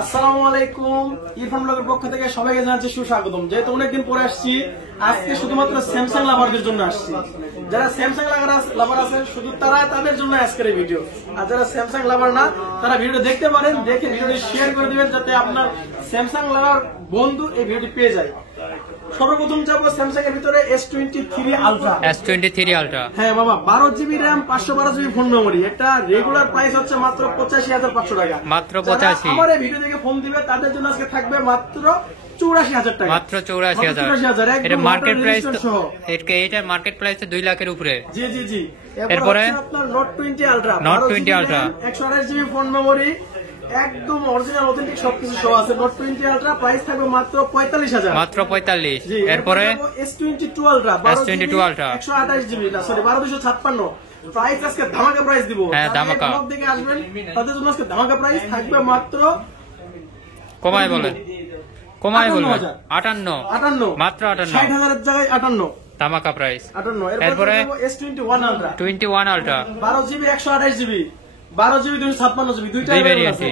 আসসালামু আলাইকুম। ইরফান ব্লগের পক্ষ থেকে সবাইকে জানাচ্ছি সুস্বাগতম। যেহেতু অনেকদিন পরে আসছি, আজকে শুধুমাত্র স্যামসাং লাভারদের জন্য আসছি। যারা স্যামসাং লাভার আছে শুধু তাদের জন্য আজকের এই ভিডিও। আর যারা স্যামসাং লাভার না, তারা ভিডিওটা দেখতে পারেন, দেখে ভিডিওটি শেয়ার করে দিবেন যাতে আপনার স্যামসাং লাভার বন্ধু এই ভিডিওটি পেয়ে যায়। সর্বপ্রথম যাবো স্যামসাং এর ভিতরে S23 আলট্রা। হ্যাঁ বাবা, 12GB RAM, 512GB phone memory. এটা রেগুলার প্রাইস হচ্ছে মাত্র 85,500 টাকা। মাত্র 85। আমার এই ভিডিও দেখে ফোন দিবে তাদের জন্য আজকে থাকবে মাত্র 84,000 টাকা। মাত্র 84,000। এটা মার্কেট প্রাইস তো, এটা মার্কেট প্রাইস তো 2 লাখের উপরে। জি জি জি। এরপরে আপনার note 20 ultra, 128GB phone memory, একদম অরিজিনাল অথেন্টিক সবকিছু সহ আছে। নোট 20 আলট্রা প্রাইস থাকবে মাত্র 45,000। মাত্র 45। এরপরে S22 আলট্রা, 128GB না, সরি 12256। প্রাইস আজকে ধামাকা প্রাইস দিব। হ্যাঁ ধামাকা। ব্লগ দেখে আসবেন, তাদের জন্য আজকে ধামাকা প্রাইস থাকবে মাত্র কমায় বলেন 58। মাত্র 58। 60,000 এর জায়গায় 58 ধামাকা প্রাইস। 58। এরপরে S21 ultra, 21 ultra, 12GB 128GB, 12GB 256GB, দুইটা ভেরিয়েন্ট আছে।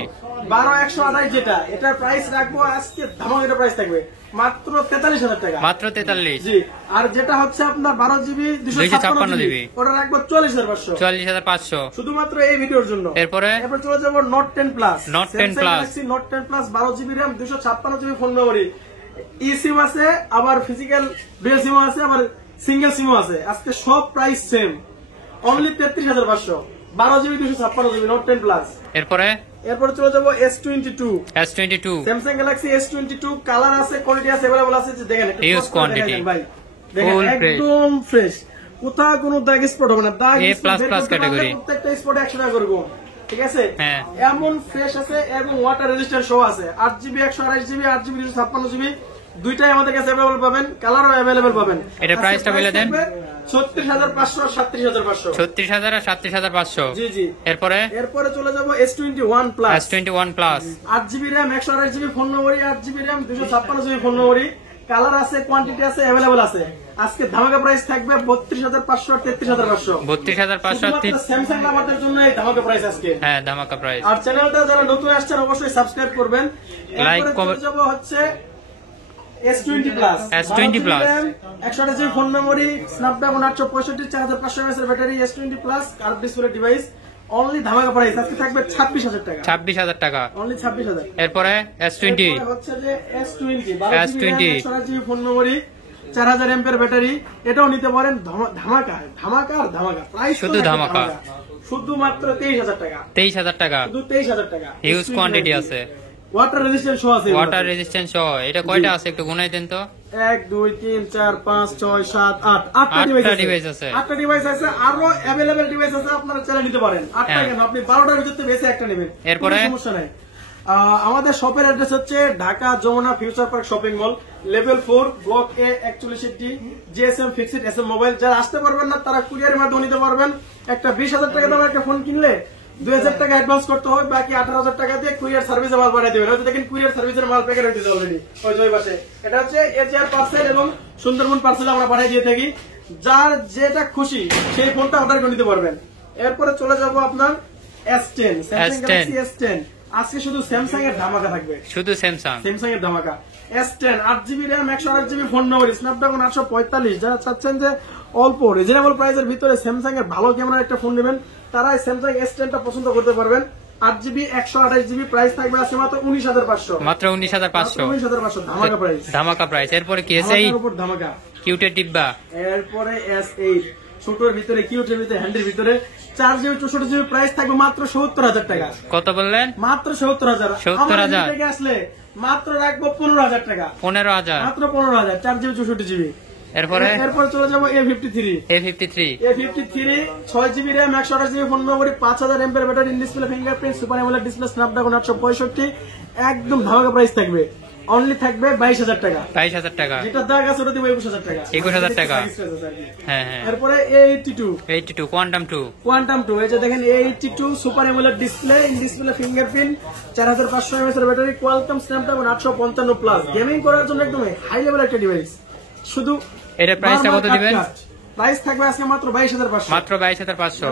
12 128 যেটা, এটার প্রাইস রাখবো আজকে ধামাকা প্রাইস থাকবে মাত্র 43,000 টাকা। মাত্র 43। জি। আর যেটা হচ্ছে আপনার 12GB 256GB, ওটা রাখবো 44,500। 44,500 শুধুমাত্র এই ভিডিওর জন্য। এরপরে চলে যাবো note 10 plus. Note 10 plus, note 10 plus 12GB RAM, 256GB phone memory, eSIM আছে, আবার ফিজিক্যাল ডুয়াল সিম আছে, আবার সিঙ্গেল সিমও আছে। আজকে সব price same, only 33,500। 12GB 256GB note 10 plus. এরপরে চলে যাবো S22। Samsung Galaxy S22 colour আছে, কোয়ালিটি আছে, अवेलेबल আছে। যে দেখেন হিউজ কোয়ান্টিটি ভাই, দেখেন একদম ফ্রেশ, কোথাও কোনো দাগ স্পট হবে না। দাগ A++ ক্যাটাগরি, প্রত্যেকটা স্পটে 100 টাকা করে কম, ঠিক আছে? হ্যাঁ, এমন ফ্রেশ আছে এবং ওয়াটার রেজিস্ট্যান্ট সহ আছে। 8GB 128GB, 8GB 256GB দুইটাই আমাদের কাছে अवेलेबल পাবেন, কালারও अवेलेबल পাবেন। এটা প্রাইসটা বলে দেন। 36,500 আর 37,500। 36,000 আর 37,500। জি জি। এরপরে চলে যাব S21 plus. 8GB RAM, 128GB phone memory, 8GB RAM, 256GB phone memory, colour আছে, কোয়ান্টিটি আছে, अवेलेबल আছে। আজকে ধামাকা প্রাইস থাকবে 32,500 আর 33,500। 32,500 স্যামসাং লাভারদের জন্য এই ধামাকা প্রাইস আজকে। হ্যাঁ ধামাকা প্রাইস। আর চ্যানেলটা যারা নতুন আসছেন অবশ্যই সাবস্ক্রাইব করবেন। লাইক কমেন্ট যাব হচ্ছে S20 plus, 128GB phone memory, Snapdragon 865, 4500 mAh এর battery, S20 plus curve display device, only ধামাকা প্রাইস আজকে থাকবে 26,000 টাকা। 26,000 টাকা, অনলি 26,000। এরপরে S20 হচ্ছে যে S20 128GB phone memory, 4000 mAh এর ব্যাটারি, এটাও নিতে পারেন। ধামাকা প্রাইস, শুধু ধামাকা, শুধুমাত্র 23,000 টাকা। 23,000 টাকা, শুধু 23,000 টাকা। হিউজ কোয়ান্টিটি আছে, ওয়াটার রেজিস্ট্যান্ট সহ আছে। ওয়াটার রেজিস্ট্যান্ট সহ। এটা কয়টা আছে একটু গুনাই দেন তো। 1 2 3 4 5 6 7 8 8টা ডিভাইস আছে। 8টা ডিভাইস আছে, আরো अवेलेबल ডিভাইস আছে, আপনারা চাইলে নিতে পারেন। 8টা কেন, আপনি 12টার ভিতর থেকে বেশি একটা নেবেন, এরপরে সমস্যা নাই। আমাদের শপের অ্যাড্রেস হচ্ছে Dhaka Jamuna future park shopping mall, level 4, block A 41D, GSM fixed SM mobile. যারা আসতে পারবেন না তারা কুরিয়ারের মাধ্যমে নিতে পারবেন। একটা 20,000 টাকা দামের একটা ফোন কিনলে 2,000 টাকা অ্যাডভান্স করতে হবে, বাকি 18,000 টাকা দিয়ে কুরিয়ার সার্ভিসে মাল পাঠিয়ে দেবেন। হয়তো দেখেন কুরিয়ার সার্ভিসের মাল প্যাকেট হয়েছে অলরেডি ওই পাশে। এটা হচ্ছে এজিআর পার্সেল এবং সুন্দরবন পার্সেল আমরা পাঠিয়ে দিয়ে থাকি। যার যেটা খুশি সেই ফোনটা অর্ডার করে নিতে পারবেন। এরপরে চলে যাব আপনার S10, স্যামসাং গ্যালাক্সি S10। আজকে শুধু স্যামসাং এর ধামাকা থাকবে, শুধু স্যামসাং এর ধামাকা। S10 8GB RAM, 128GB phone memory, Snapdragon 845। যারা চাচ্ছেন যে অল্প রিজনেবল প্রাইসের ভিতরে স্যামসাং এর ভালো ক্যামেরার একটা ফোন নেবেন, তারা স্যামসাং S10 টা পছন্দ করতে পারবেন। 8GB 128GB প্রাইস থাকবে আজকে মাত্র 19,500। মাত্র 19,500 ধামাকা প্রাইস। এরপরে কি আছে? এই উপর ধামাকা কিউটের ডিব্বা। এরপরে S8 ছোটর ভিতরে, কিউটের ভিতরে, হ্যান্ডের ভিতরে, 4GB 64GB প্রাইস থাকবে মাত্র 70,000 টাকা। কত বললেন? মাত্র 70,000। 70,000 থেকে আসলে মাত্র রাখবো 15,000 টাকা। 15,000, মাত্র 15,000, 4GB 64GB। এরপরে চলে যাবো A53। 6GB RAM, 128GB phone memory, 5000 mAh battery, display fingerprint, super AMOLED display, Snapdragon 865। একদম ধামাকা প্রাইস থাকবে, অনলি থাকবে 22,000 টাকা। 22,000 টাকা, যেটা দাগ আছে ওটা দিব 21,000 টাকা। 21,000 টাকা, হ্যাঁ হ্যাঁ। এরপরে A82 কোয়ান্টাম 2। এই যে দেখেন A82 super AMOLED display, in display fingerprint, 4500 mAh এর battery, Qualcomm Snapdragon 855 plus. Gaming করার জন্য একদম হাই লেভেল একটা ডিভাইস। শুধু এর প্রাইসটা কত দিবেন? প্রাইস থাকবে আজকে মাত্র 22,500। মাত্র 22,500।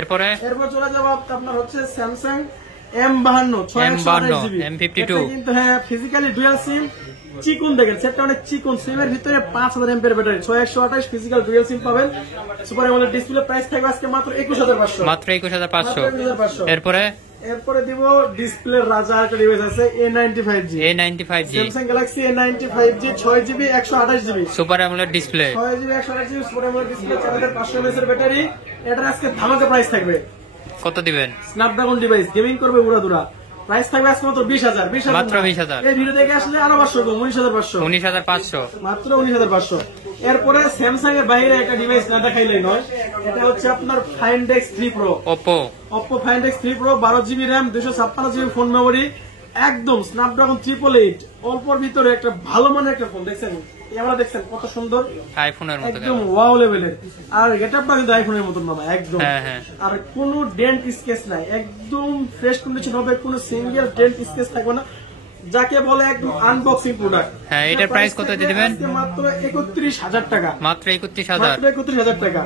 এরপরে চলে যাবো আপনার হচ্ছে স্যামসাং M52 M52 628 M52 কিন্তু হ্যাঁ ফিজিক্যালি ডুয়াল সিম চিকন দেখেন সেটটা অনেক চিকন সিমের ভিতরে 5000 MPR battery 6128 physical dual SIM পাবেন সুপার অ্যামোলেড ডিসপ্লে প্রাইস থাকবে আজকে মাত্র 21500 মাত্র 21500 21500 এরপরে দিব ডিসপ্লে রাজা একটা ডিভাইস আছে A95G A95G Samsung Galaxy A95G 6GB 128GB super AMOLED display 6GB 128GB super AMOLED display 4500 mAh এর ব্যাটারি এটার আজকে ধামাকা প্রাইস থাকবে কত দিবেন স্ন্যাপড্রাগন ডিভাইস গেমিং করবে উড়াদুরা প্রাইস থাকবে আজকে মাত্র 20000 মাত্র 20000 এই ভিডিও দেখে আসলে আরো 500 কম 19500 19500 মাত্র 19500 এরপরে স্যামসাং এর বাইরে একটা ডিভাইস না দেখাইলেই নয় এটা হচ্ছে আপনার Find X3 Pro Oppo Find X3 Pro 12GB RAM 256GB phone memory একদম স্ন্যাপড্রাগন 888 অল্পর ভিতরে একটা ভালো মানের একটা ফোন দেখছেন ক্যামেরা দেখছেন কত সুন্দর আইফোনের মতো একদম ওয়াও লেভেলের আর গেটআপটা কিন্তু আইফোনের মতন মামা একদম হ্যাঁ আর কোনো ডেন্ট স্কেচ নাই একদম ফ্রেশ কন্ডিশন হবে কোনো সিঙ্গেল ডেন্ট স্কেচ থাকবে না যাকে বলে একদম আনবক্সিং প্রোডাক্ট হ্যাঁ এটার প্রাইস কত দিয়ে দিবেন মাত্র 31000 টাকা মাত্র 31000 টাকা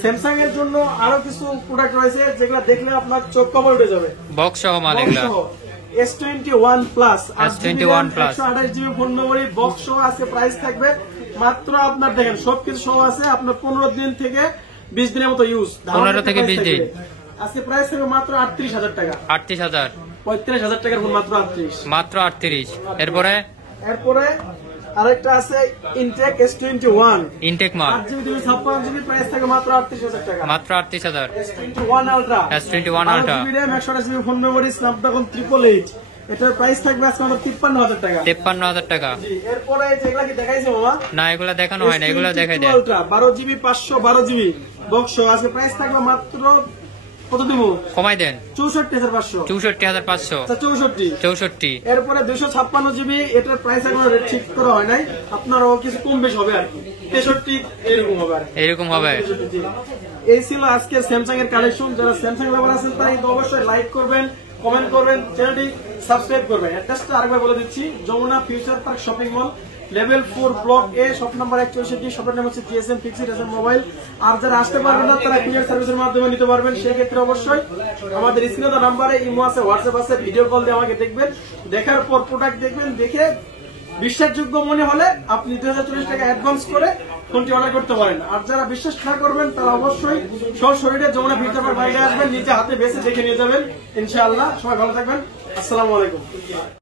স্যামসাং এর জন্য আরো কিছু প্রোডাক্ট রয়েছে যেগুলো দেখলে আপনার চোখ কপাল উঠে যাবে বক্স সহ মাল এগুলা S21 plus S21 Plus 128GB phone memory box সহ আজকে প্রাইস থাকবে মাত্র আপনার দেখেন সবকিছু সহ আছে আপনার 15 দিন থেকে 20 দিনের মতো ইউজ 15 থেকে 20 দিন আজকে প্রাইস থাকবে মাত্র 38000 টাকা 38000 35000 টাকার ফোন মাত্র 38 এরপরে আরেকটা আছে ইনটেক S21 ইনটেক মাল 8GB 256GB প্রাইস থাকবে মাত্র 38000 টাকা মাত্র 38000 S21 Ultra S21 Ultra 8GB RAM 128GB phone memory Snapdragon 888 এটার প্রাইস থাকবে আজকে মাত্র 53000 টাকা 53000 টাকা এরপরে যেগুলা কি দেখাইছে মামা না এগুলা দেখানো হয় না এগুলা দেখাই দেন Ultra 12GB 512GB বক্স আজকে প্রাইস থাকবে মাত্র কত দিব কমাই দেন 64500 64500 64 এরপরে 256GB এটার প্রাইস এখনো রেট ঠিক করা হয় নাই আপনারও কিছু কম বেশ হবে আর কি 63 এরকম হবে এই ছিল আজকের স্যামসাং এর কালেকশন যারা স্যামসাং লাভার আছেন তারা কিন্তু অবশ্যই লাইক করবেন কমেন্ট করবেন চ্যানেলটি সাবস্ক্রাইব করবেন অ্যাড্রেসটা আরেকবার বলে দিচ্ছি Jamuna future park shopping mall level 4 block A shop number 61 শপের নাম হচ্ছে জিএসএম ফিক্সড এসএম মোবাইল আর যারা আসতে পারবেন না তারা কুরিয়ার সার্ভিসের মাধ্যমে নিতে পারবেন সেই ক্ষেত্রে অবশ্যই আমাদের স্ক্রিনে দেওয়া নাম্বারে ইমো আছে হোয়াটসঅ্যাপ আছে ভিডিও কল দিয়ে আমাকে দেখবেন দেখার পর প্রোডাক্ট দেখবেন দেখে বিশ্বাসযোগ্য মনে হলে আপনি 2040 টাকা অ্যাডভান্স করে ফোনটি অর্ডার করতে পারেন আর যারা বিশ্বাস না করবেন তারা অবশ্যই সশরীরে যমুনা ফিউচার পার্ক বাইরে আসবেন নিজে হাতে বেছে দেখে নিয়ে যাবেন ইনশাআল্লাহ সবাই ভালো থাকবেন আসসালামু আলাইকুম